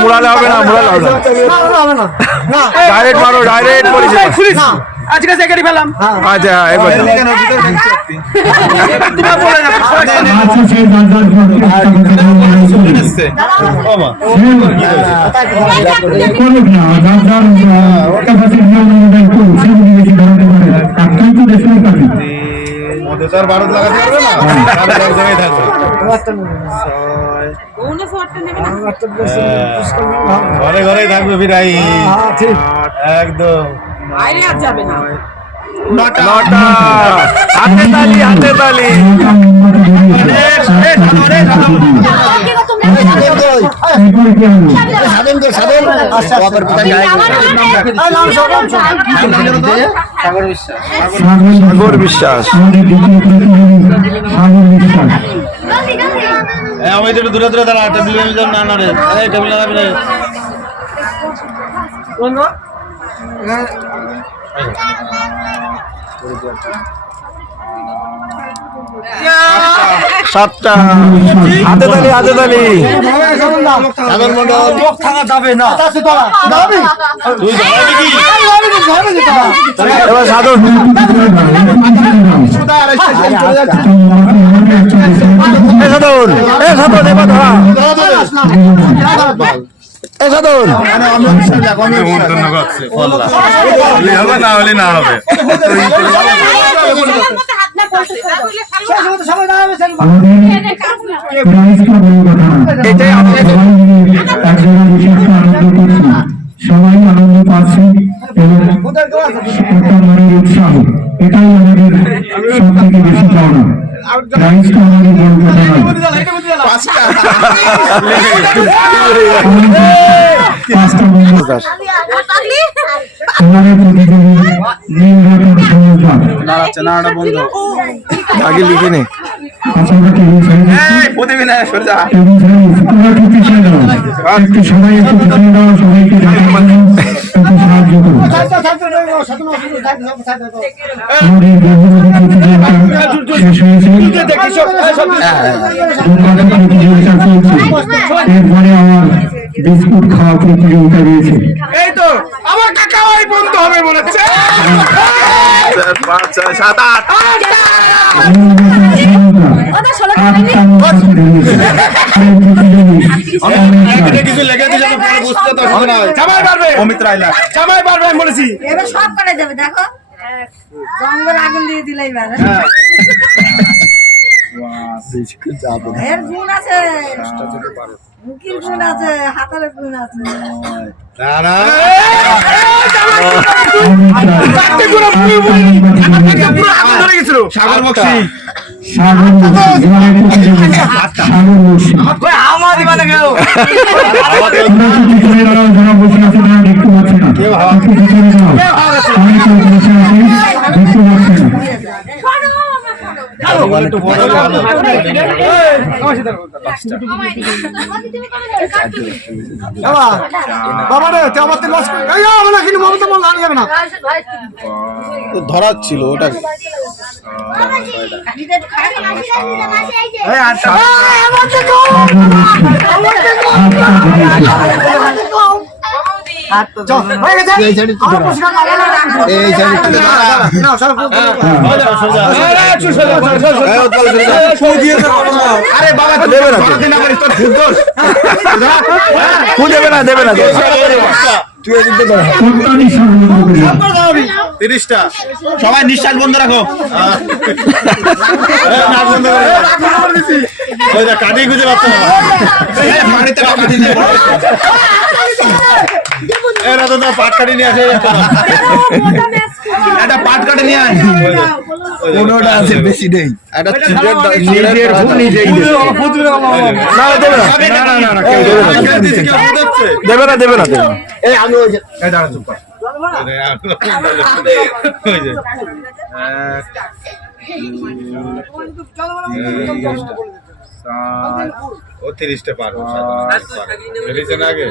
মুড়ালে হবে না, মুড়ালে হবে না, ডাইরেক্ট মারো, ডাইরেক্ট আজকে সেকেন্ড পেলাম। আচ্ছা এবার ভারত লাগাতে পারবে না, এক জায়গায় থাকবে। ঘরে ঘরে থাকবে বিরাই একদম। নটা হাতে তালি, হাতে তালি। সাগর বিশ্বাস। আমি একটু দূরে দূরে দাঁড়া, টেবিল না না রে, টেবিল না রে। সাতটা হাতে তালি, হাতে তালি। এবার সাধন সাধন সাধন এবার ধরা সাধন হবে না হলে না হবে। সবাই আনন্দ পাচ্ছে এবং মনের উৎসাহ, এটাই আমাদের সব থেকে বেশি পাওনা। প্রাইজটা আমাদের বড় কথা নয়। আগে লিখে নে একটু সবাই একটু পিছিয়ে দাও, সবাইকে একটু সাহায্য করো। আমাদের প্রতিযোগিতা শেষ হয়েছে, প্রতিযোগিতা চলছে। এরপরে আমার বিস্কুট খাওয়া প্রতিযোগিতা রয়েছে। এই তো আমার কাকা ভাই বন্ধু হবে মনে হচ্ছে। 5 6 7 8 কিছু লেগে দিয়ে যাবে, পরে বুঝতে তো হবে না। জামাই পারবে, অমিত্র আইলা জামাই পারবে আমি বলেছি। এবার সব করে যাবে, দেখো জঙ্গল আগুন দিয়ে দিলেই পারে। এর গুণ আছে, মুখের গুণ আছে, হাতের গুণ আছে। সাগর বক্সি ধরাচ্ছিল ওটা দেবে না, দেবে না। 30টা সবাই নিঃশ্বাস বন্ধ রাখো। কাটি খুঁজে পাচ্ছ না, এরা তো পাট কাটি নিয়ে আসে, একটা পাট কাটি নিয়ে আসে। কোনোটা আছে বেশি নেই, একটা দেবে না, দেবে না। এই আমি দাঁড়া চুপ কর। ও 30টা পারবো বেরিয়েছে না আগে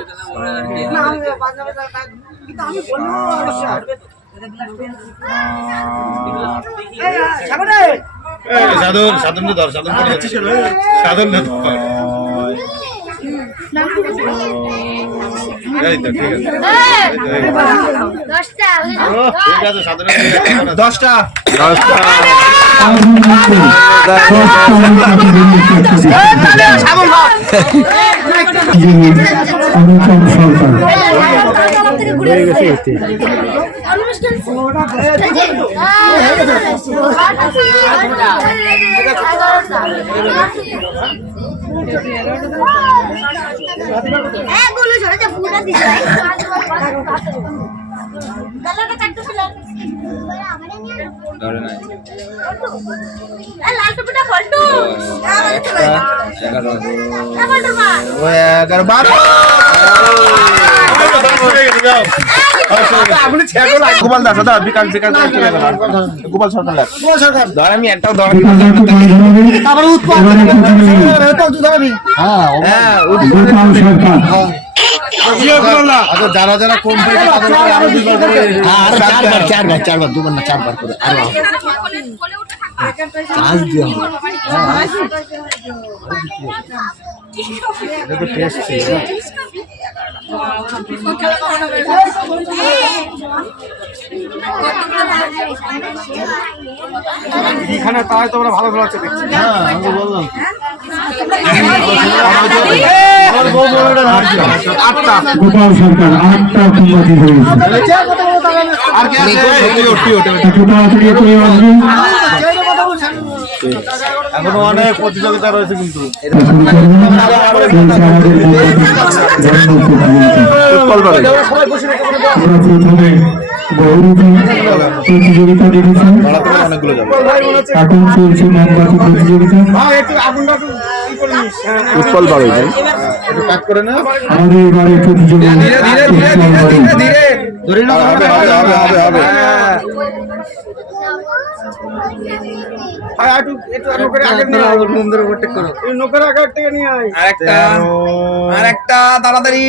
সাধন সাধন তো ধর সাধন সাধন না এই তো ঠিক আছে ঠিক আছে সাধন 10টা অনুপম সরকার গোপাল দাস দাদা বিকাশ বিকাশ গোপাল সরকার ধর আমি একটাও ধর যারা যারা কম পেয়েছে চারবার দুবার না চারবার করে আরো চার্জ দিয়ে এখানে তাই তোমরা ভালো ভালো আছে দেখছি আমি বললাম গোপাল সরকার 8টা কুমারী হয়েছে আর কি আছে এখনো অনেক প্রতিযোগিতা রয়েছে কিন্তু প্রতিযোগিতা দেখেছি এখন চলছে মোমবাতি প্রতিযোগিতা উৎপল বাড়ি আমাদের এবারে প্রতিযোগিতা আরেকটা তাড়াতাড়ি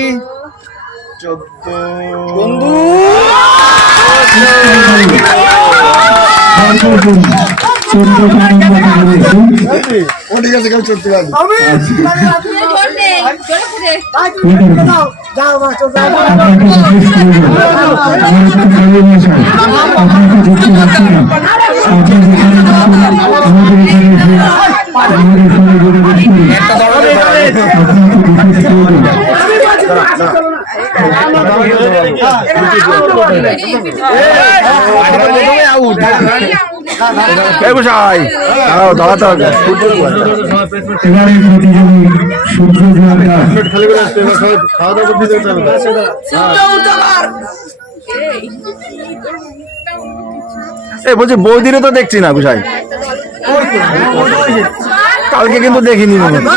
14 বন্ধু দাঁড়াতে হবে এবারে প্রতিযোগী সূর্য জোয়ারদার খাওয়া দাওয়া করতে যেতে হবে এই বলছি বৌদিরও তো দেখছি না গুসাই কালকে কিন্তু দেখিনি মনে হচ্ছে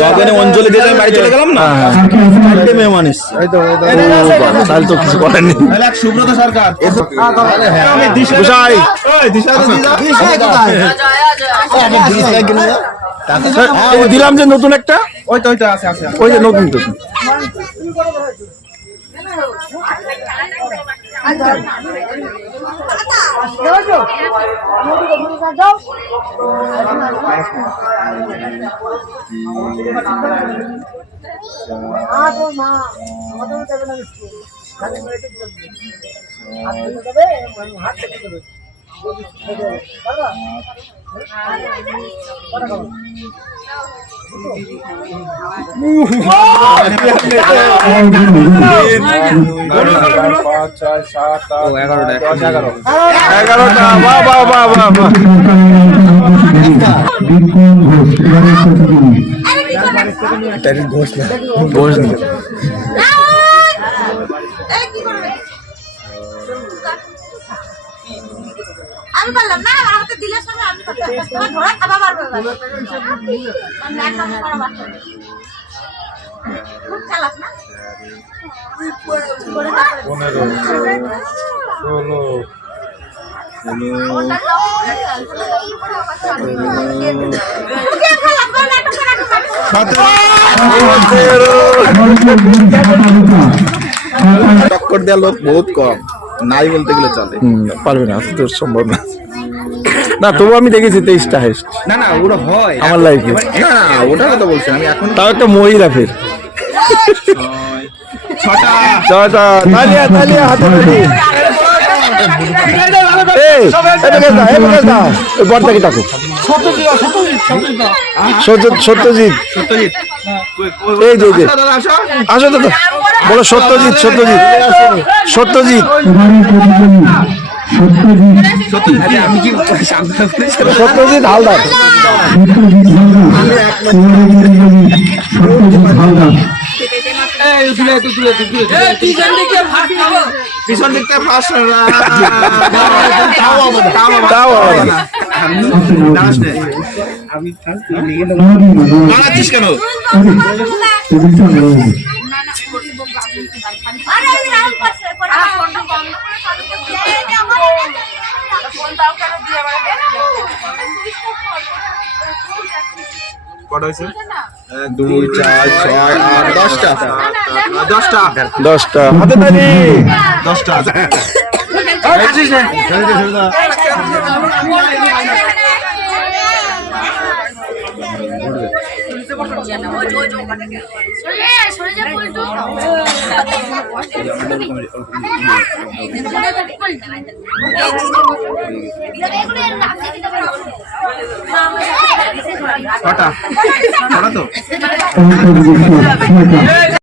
যখনই অঞ্চলে দিয়ে আমি বাড়ি চলে গেলাম না মেয়ে মানুষ তাহলে তো কিছু করার নেই সুব্রত সরকার গুসাই দিলাম যে নতুন একটা ওই তো আছে আছে ওই যে নতুন তো এগারোটা বাহ বাহ বাহ বাহ বাহ ঘোষ না আমি বললাম না আমার হাতে দিলে সঙ্গে আমি তোমার ধরা খাবা পারবে আমি একদম করা বাচ্চা খুব চালাক না 15 16 টক্কর দেওয়ার লোক বহুত কম, নাই বলতে গেলে চলে। পারবে না, তো সম্ভব না। না তবু আমি দেখেছি 23টা হাইস্ট না না ওটা হয় আমার লাইফে। না ওটা কথা বলছি আমি এখন। তাও একটা মহিলা ফের 6টা। ছয়টা। তালিয়া তালিয়া হাতে তালি। এই এদিকে যা, এদিকে যা। ওই বড়টাকে ডাকো। সত্যজিৎ। সত্যজিৎ এই যে এই যে। দাদা আসো। আসো দাদা, বলো সত্যজিৎ। সত্যজিৎ সত্যজিৎ সত্যজিৎ আমি কি সামনে সত্যজিৎ হালদার। সত্যজিৎ হালদার পিছন দিকটা ফার্স্ট তাও হবে না। দাঁড়াচ্ছিস কেন? আরে আমি রাউন্ড করছে পড়া ফোনটা বন্ধ করে সবকে এই যে আমার ফোন দাও কেন দিয়ে আমার কটা হয়েছে? 2 4 6 8 10টা। 10টা 10টা হাতে তালি। 10টা সরে যা পল্টু ছটা তো অন্তর্ভুক্ত 6টা